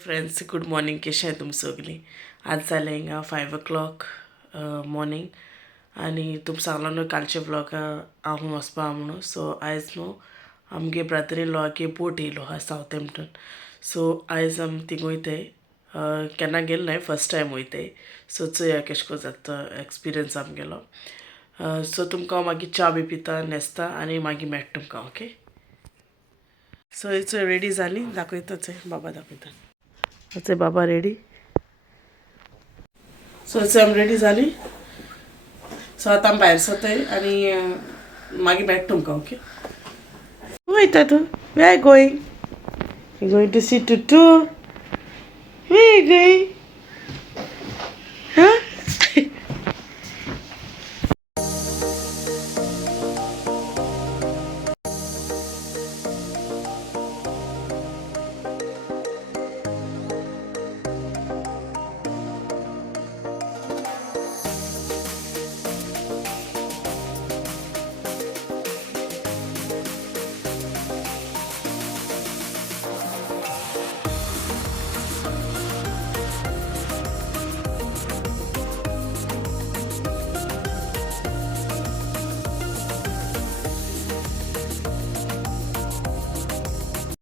Friends good morning कशें आहे तुम सगळीं आज जालें हिंगा 5 o'clock मॉर्निंग आनी तुम सांगलो न्हू कालचे ब्लॉगा हांव वचपा म्हणून सो आयज न्हू आमगे ब्रदर इन लॉगे बोट येयलो आहा सावथॅम्पटन सो आयज आमी थिंग वयताय केन्ना गेल नाय फर्स्ट टायम वयताय सो चोया केश को जाता एक्सपिरियन्स आमगेलो सो तुमकां हांव मागीर च्या बी पिता न्हेसता आनी मागीर मेळटा तुमकां ओके सो इट्स रेडी जाली दाखयताच बाबा दाखयता That's Baba ready. So it's ready झाली. So आता बाहेर सरतय आणि मागे बॅक तुमका ओके. Wait तू. Where are you going? You're going to see Tutu. Where are you going? Huh?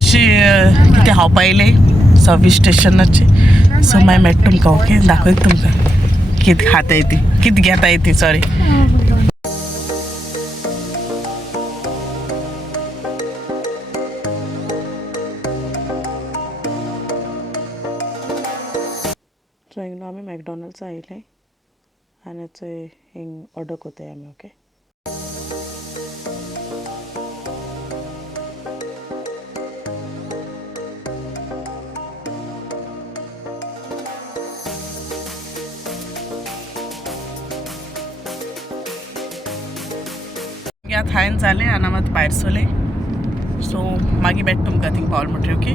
किती हांव पायले सर्वीस स्टेशनाचे सो मागीर मेळटा तुमकां ओके दाखयता तुमकां कितें खाता ती कितें घेता ती सॉरी सो हिंग आमी मॅकडॉनल्ड्स आयले आनी हिंग ऑर्डर कोताय आमी ओके या थायन जालें आनी मात भायर सोले सो मागीर मेळटा तुमकां थिंग पावल म्हणटरी ओके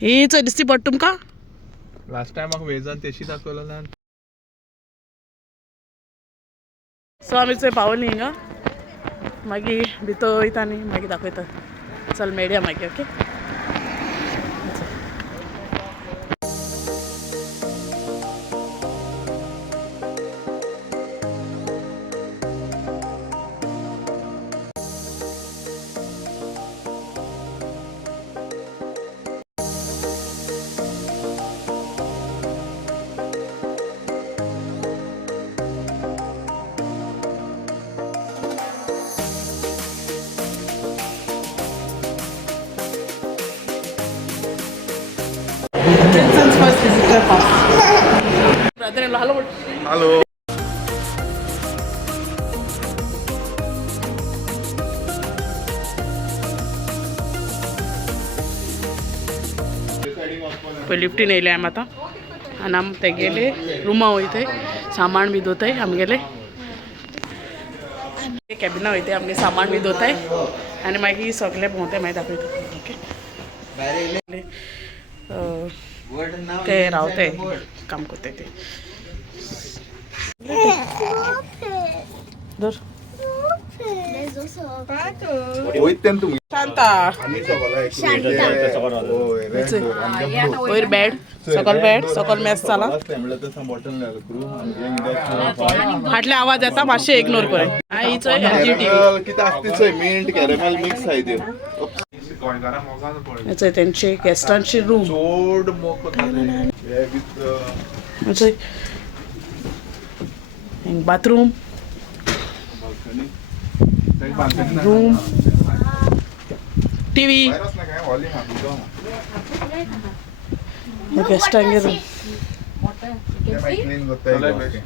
ही चड दिसती पडटा तुमकां लास्ट टाइम म्हाका वेजान तेशी दाखयलो ना सो आमी थंय पावली हिंगा मागीर भितर वयता न्ही मागीर दाखयता चल मेळया मागीर okay brother in law hello hello पळय लिफ्टीन येयले आमी आतां आनी आमी ते गेले रुमा वयताय सामान बी दोताय आमगेले कॅबिना वयताय आमगे सामान बी दोताय आनी मागीर सगळे भोंवताय मागीर दाखयता ओके ते रावताय काम करताय ते धर शांता वयर बेड सकल मॅच जाला फाटले आवाज येता मातशें इग्नोर करे हीच LG TV mint caramel mix आहे ते तेंचे गेस्टांची रूम चोड बाथरूम रूम टीव्ही गेस्टांगे रूम क्लीन ಗೊತ್ತಾಯ್ತು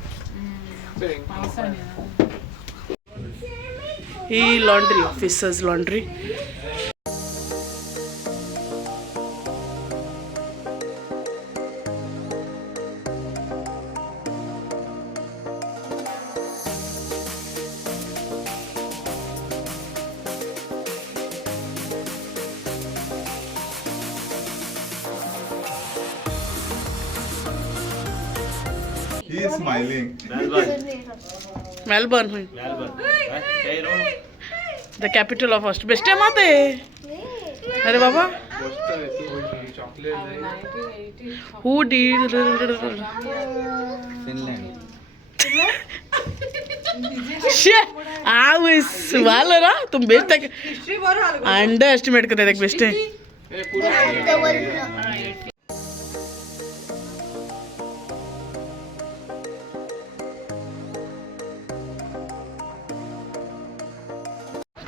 ही laundry officers laundry he is smiling Melbourne हुई the capital of Australia best माते अरे बाबा हु डिड वाला ना तुम बेस्ट अंडर एस्टिमेट करते बेस्ट है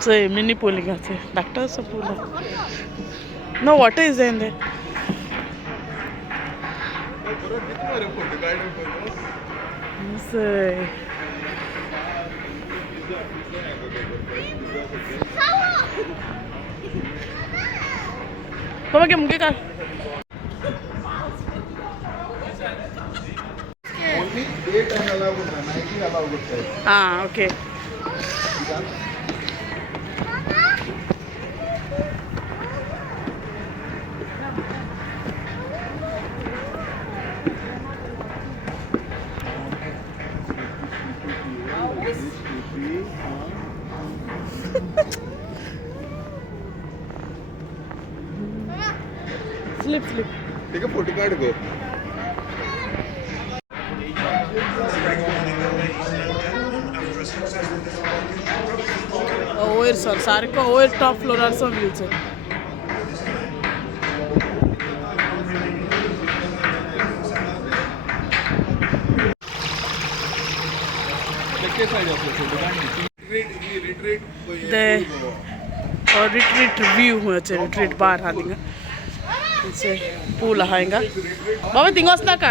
mini pooling আছে doctors pool no water is in there say Mama के मुंगे कर only daytime allowed night allowed हाँ okay slip ठीक है फोटो काढ गो ओवर सर सारखं ओवर टॉप फ्लोरारचा व्ह्यूच आहे the और रिट्रीट व्यू होचे रिट्रीट बार हादिंगा इसे पूल हायंगा बाबा तिंगोस ना का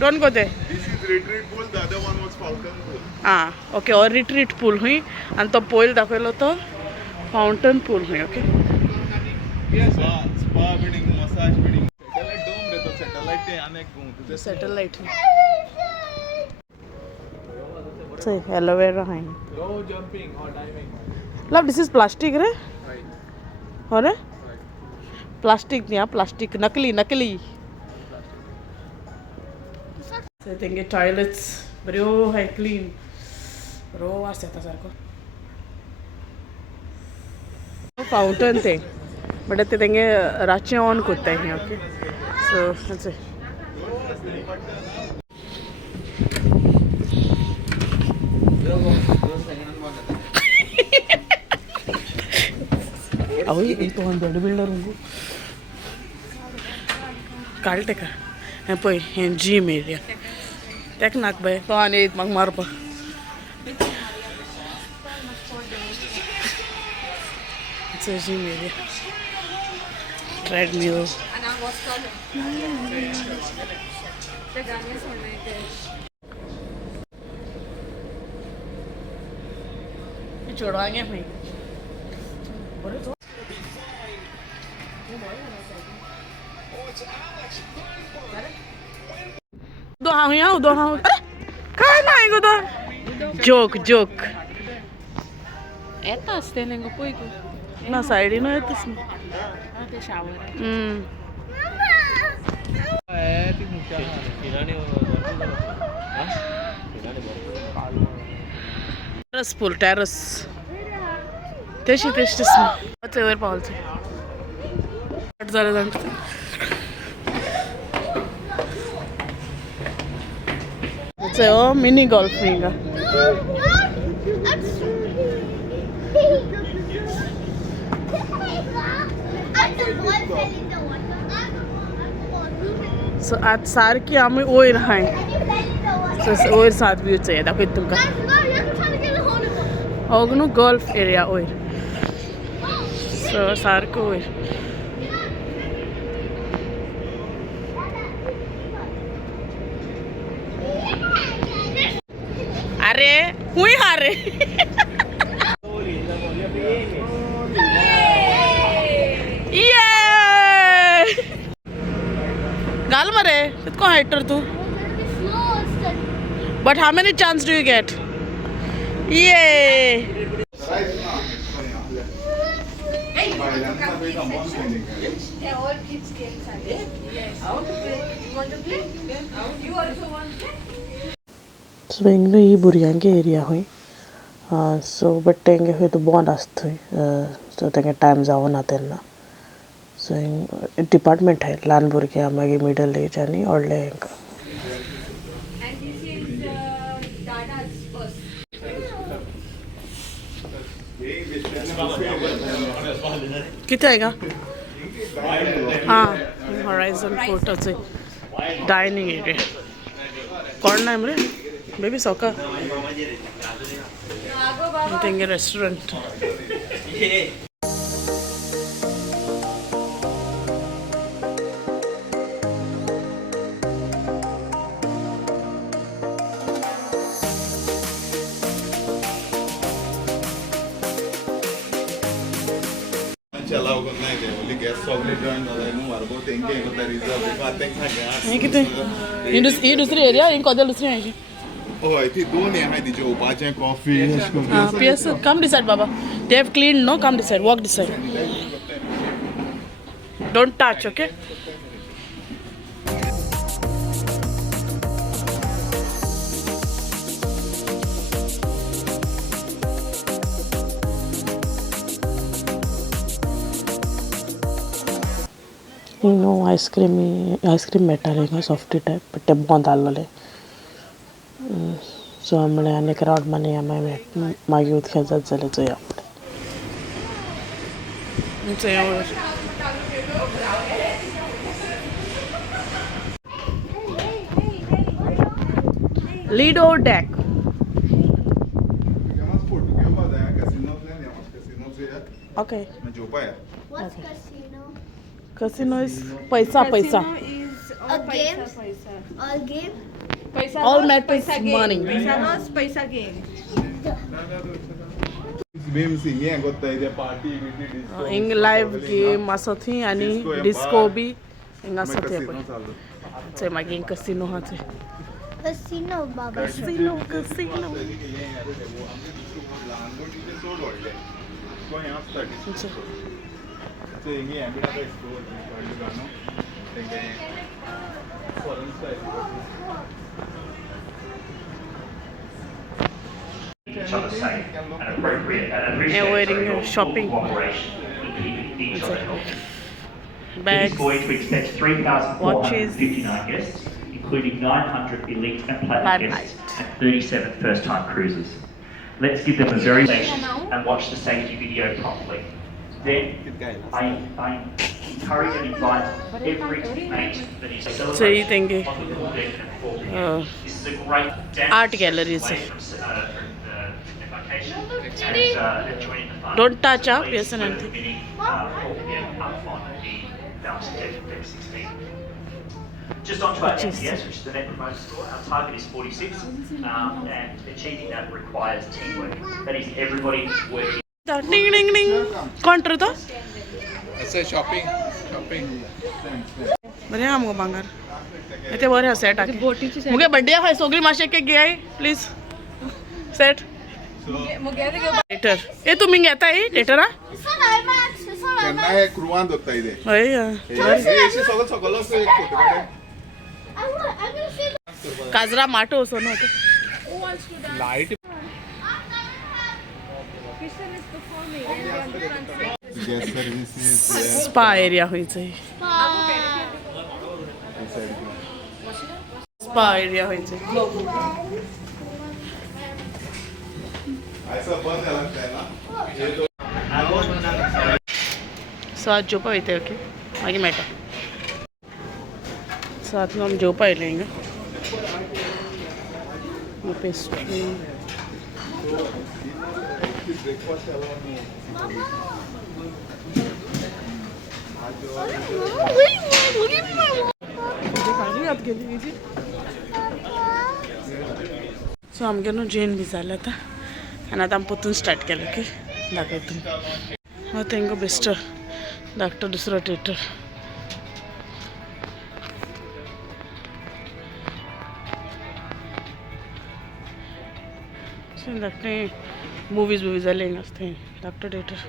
don't go they this is retreat pool the other one was falcon pool हां ओके और रिट्रीट पूल हुई आणि तो पोइल दाखवलो तो फाउंटन पूल हुई okay spa bidding massage bidding satellite dome रहता satellite ते अनेक घूम सॅटेलाइट से एलोवेरा है no jumping or diving love this is plastic रे हो रे प्लास्टिक नहीं प्लास्टिक नकली नकली से तेंगे टॉयलेट्स बरो है क्लीन बरो वास येता सारको फाउंटन ते बट ते तेंगे रातचे ऑन कोत्ताय हिंगा ओके सो that's it अहो तो बॉडी बिल्डर उंगू काढते का हे पळय हे जिम एरिया तेक नाक बाय तो आनी म्हाका मारपा it's a gym area treadmill छोड़वाएंगे भाई दो हाँ यहाँ दो हाँ काय नाही गो दो जोक जोक Eta असते नेंगो पोईको ना साइडीन येतच ना ते शावर टेरस पूल टेरस तेशी तेशीच ना वयर पावलचे कट जाले जाण ओ मिनी गोल्फ हिंगा सो आज सारखी आम्ही वयर हाय सो वयर सात व्यूच आहे दाखयत तुमकां हो न्हू गोल्फ एरिया वयर सो सारको वयर रे हुई हार रे ये घाल मरे कितको हायटर तू but how many chance do you get ये सो इंगू ही भुरग्यांचे एरिया हुई सो बट तेंगे हूय तो बंद आसता सो तेंगे टायम जावना तेन्ना सो डिपार्टमेंट आहाय ल्हान भुरग्यां मागीर मिडल एज आनी व्हडले हांकां किती आहे का हां हॉरायझन फोर्टाचे डायनिंग एरिया कोण नाही मरे बेबी सौका तेंगे रेस्टोरेंट चलावगोन नाही ते ओली गॅस सगळे जॉइन झालाय न्हू मारगो तेंके एकदा रिझर्व एका तेंका हे गॅस किती ही दुसरी एरिया ही कोदल दुसरी आहे हय ती दोन हे आहाय तिचे ओपाचें coffee PS come decide baba they have cleaned no come decide walk decide don't touch okay you know ice cream मेळटालें हिंगा सॉफ्टी टायप बट ते बंद आसलेले सो आमळे आनीक रावंड मारया मागीर उदकें जात जाल्यार चोया Lido deck okay What's casino? casino is पैसा Casino is all A game? paisa. All game? Paisa All loss, matters paisa gain. money. Paisa loss, paisa gain. बीम सिंग हे गोत्ता पार्टी बिटी डिस्को हिंग लाइव गेम आसोथी आनी डिस्को बी हिंग आसोथी चे मागीर हिंग कसिनो हा चे Casino, Baba. कसिनो सोड व्हडले गोंय आसता डिस्को सो हिंगी एम्बिडा एक्सप्लोर व्हडले गाणो तेंगे foreign style each other safe and appropriate and appreciate Yeah, we're in your shopping. full cooperation in keeping each other healthy. This bags voyage we expect 3,459 guests, including 900 elite and platinum Platinum. guests and 37 first-time cruisers. Let's give them a very station and watch the safety video properly. Then I encourage and invite every teammate that is So you celebrating think on the pool deck at 4 p.m. This is a great dance art galleries. away from the embarkation and joining the fun. Don't touch So up, please yes, and join anything. the meeting, 4 p.m. up on the Bounce Deck 16. Just onto our NPS, which is the Net Promoter Score. Our target is 46, and achieving that requires teamwork. That is everybody working. डिंग डिंग डिंग कोण तर तो असं shopping बरें आहा मुगो भांगर ते बरें आहा सेट आहा मुगे बर्थडे आहा सगळीं मातशें एक घे आई प्लीज सेट लेटर ए तुमी घेताय लेटरा केन्ना हे क्रुवान दत्ता इथे हय हे सगळं सगळं असं एक फोटो काढे काजरा माटो असो न्हू light gas services spa area खंयचो स्पा एरिया खंयचो असं बंद झाला ना सो आज जेवपा वयता ओके मागीर मेळटा सो आतां आमी जेवपा येयले हिंगा पेस्ट्री सो आमगे न्हू जेन बी जालें आतां आनी आतां आमी पोतून स्टार्ट केलें की दाखयता हो तेंगो बेश्टो धाकटो दुसरो थिएटर धाकटे मुवीज जाले हिंग आसता धाकटो थिएटर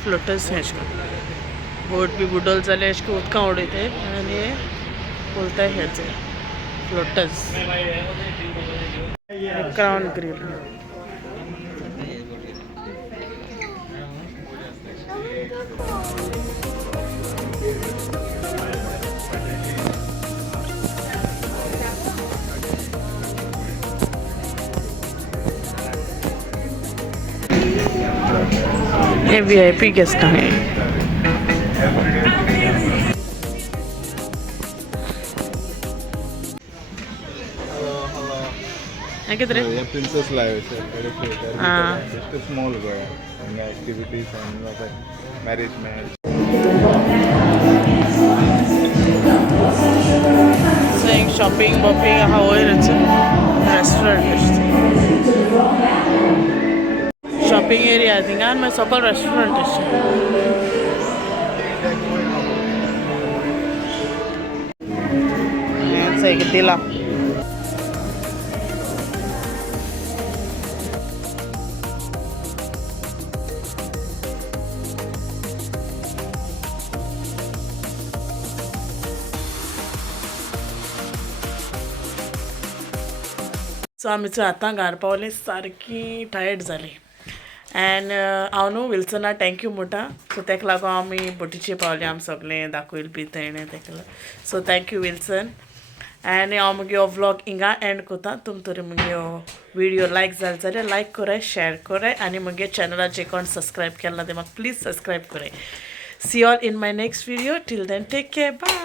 फ्लोटर्स हैं अशें बोट बी बुडोल जाल्यार अशें करून उदकां उडयताय आनी बोलताय हेचे फ्लोटर्स क्राउन ग्रिल ये VIP गेस्ट हैं कितने Yeah, Princess Live is very theater. Ah. Just a small goya. And activities and marriage match. saying shopping हा वयरच रेस्टोरंट शॉपिंग एरिया थिंगान मागीर सकयल रेस्टोरंट अशें दिला सो आमी थंय आतां घार पावलीं सारकी टायर्ड जालीं एंड हांव न्हू विल्सना थँक्यू म्हणटा सो ताका लागून आमी बोटीचेर पावलीं आमी सगळें दाखयलें बी तेणें ताका लागून सो थँक्यू विल्सन एंड हांव मुगे हो व्लॉग हिंगा एंड कोता तुम तरी मुगे हो व्हिडिओ लायक जालो जाल्यार लायक कराय शेअर कराय आनी मुगे चॅनलाचेर कोण सबस्क्रायब केला ते म्हाका प्लीज सबस्क्रायब कराय see all in my next video till then take care bye